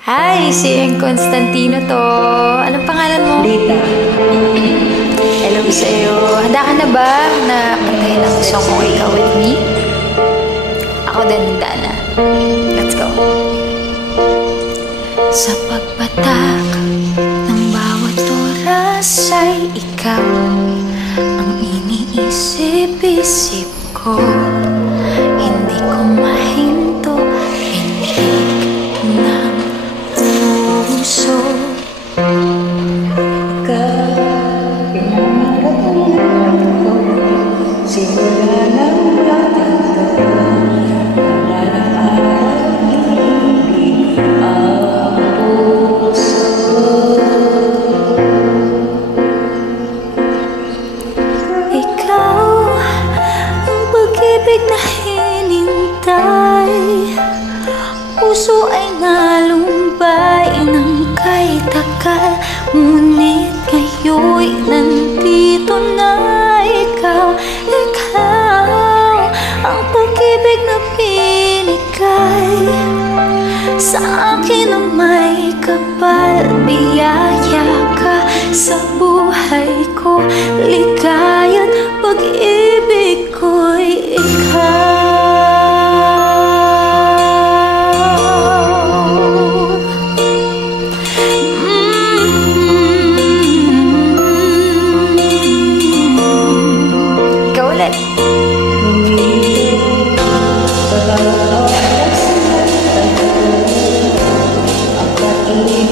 Hi, si Constantino to. Anong pangalan mo? Lita. Hello sa'yo. Handa ka na ba na kantahin ang song mo, Ikaw With Me? Ako din, handa na. Let's go. Sa pagpatak ng bawat oras ay ikaw ang iniisip-isip ko. Hindi ko mahinto, pintig ng puso. Ikaw, pinangarap ko, simula ng bata ko, wala na parang ibig ang puso. Ikaw ang pag-ibig na hinintay, puso ay nalumbay ng kay takal. Ngunit ngayon'y nandito na ikaw. Ikaw ang pag-ibig na binigay sa akin na may kapal. Biyaya ka sa buhay ko, ligaya't pag-ibig ko'y ikaw. Ikaw ulit. Sa bawat oras na tayo, ang pag-ibig